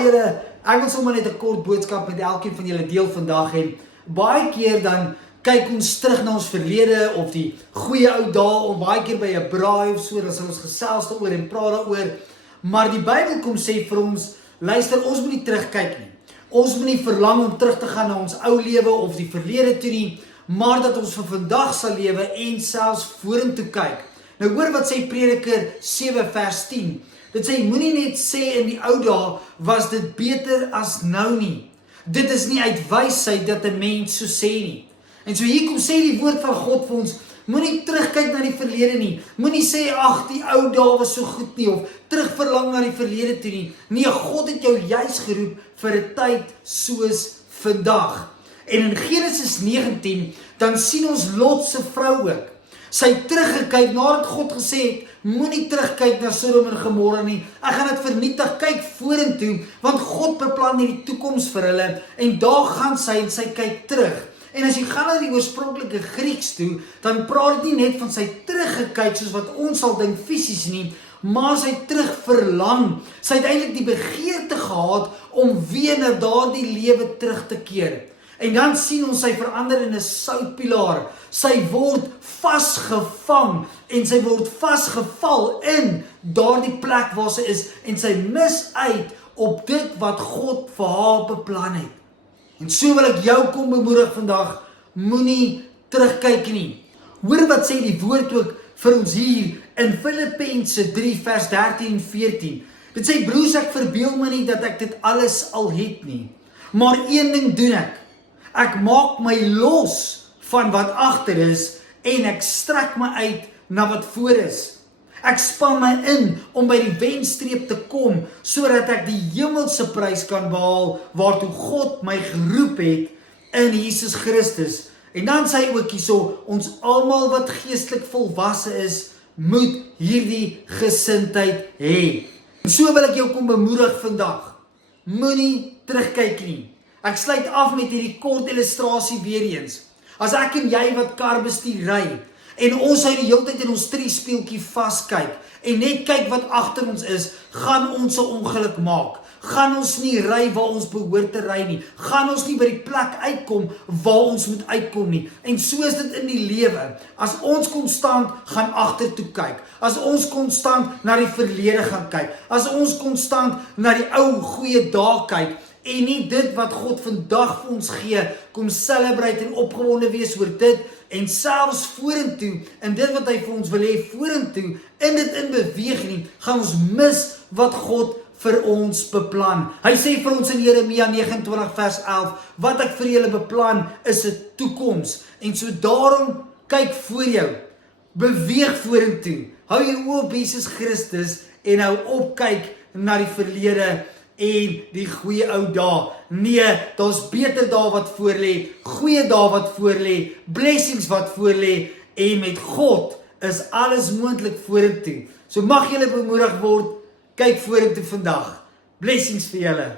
Baie julle, ek wil sommer net 'n kort boodskap met elkeen van julle deel vandag en baie keer dan kyk ons terug na ons verlede of die goeie ou dae of baie keer by 'n braai of so, dan sal ons gesels daaroor en praat daaroor. Maar die Bybel kom sê vir ons, luister, ons moet nie terugkyk nie. Ons moet nie verlang om terug te gaan na ons ou lewe of die verlede toe nie, maar dat ons vir vandag sal lewe en selfs vorentoe kyk. Nou hoor wat sê Prediker 7 vers 10. Dit sê, moenie net sê in die ou dae was dit beter as nou nie. Dit is nie uit wysheid dat 'n mens so sê nie. En so hier kom sê die woord van God vir ons, moenie terugkyk na die verlede nie. Moenie sê, ag, die ou dae was so goed nie, of terugverlang na die verlede toe nie. Nee, God het jou juis geroep vir 'n tyd soos vandag. En in Genesis 19, dan sien ons Lot se vrou ook. Sy het teruggekyk nadat God gesê het, moenie terugkyk na Sodom en Gomorra nie. Ek gaan dit vernietig, kyk vorentoe, want God beplan hierdie toekoms vir hulle. En daar gaan sy en sy kyk terug. En as jy gaan na die oorspronklike Grieks toe, dan praat dit nie net van sy teruggekyk soos wat ons sal dink fisies nie, maar sy terug verlang. Sy het eintlik die begeerte gehad om weer na daardie lewe terug te keer. En dan sien ons sy verander in 'n soutpilaar. Sy word vasgevang en sy word vasgeval in daardie plek waar sy is en sy mis uit op dit wat God vir haar beplan het. En so wil ek jou kom bemoedig vandag, moenie terugkyk nie. Hoor wat sê die woord ook vir ons hier in Filippense 3 vers 13 en 14. Dit sê, broers, ek verbeel my nie dat ek dit alles al het nie, maar een ding doen ek. Ek maak my los van wat agter is en ek strek my uit na wat voor is. Ek span my in om by die wenstreep te kom sodat ek die hemelse prys kan behaal waartoe God my geroep het in Jesus Christus. En dan sê hy ook hierso, ons almal wat geestelik volwasse is, moet hierdie gesindheid hê. En so wil ek jou kom bemoedig vandag. Moenie terugkyk nie. Ek sluit af met hierdie kort illustrasie weer eens. As ek en jy wat kar bestuur ry, en ons hou die hele tyd in ons triespieeltjie vaskyk, en net kyk wat agter ons is, gaan ons 'n ongeluk maak. Gaan ons nie ry waar ons behoort te ry nie. Gaan ons nie by die plek uitkom waar ons moet uitkom nie. En so is dit in die lewe. As ons konstant gaan agtertoe kyk, as ons konstant na die verlede gaan kyk, as ons konstant na die ou goeie dae kyk, en nie dit wat God vandag vir ons gee, kom celebrate en opgewonde wees oor dit, en selfs vorentoe, en dit wat hy vir ons wil hê vorentoe, in dit in beweeg nie, gaan ons mis wat God vir ons beplan. Hy sê vir ons in Jeremia 29 vers 11, wat ek vir julle beplan is 'n toekoms, en so daarom kyk voor jou, beweeg vorentoe, hou jou oë op Jesus Christus, en hou op kyk na die verlede, en die goeie ou dae. Nee, daar's beter dae wat voor lê, goeie dae wat voor lê, blessings wat voor lê, en met God is alles moontlik vorentoe. So mag julle bemoedig word, kyk vorentoe vandag. Blessings vir julle.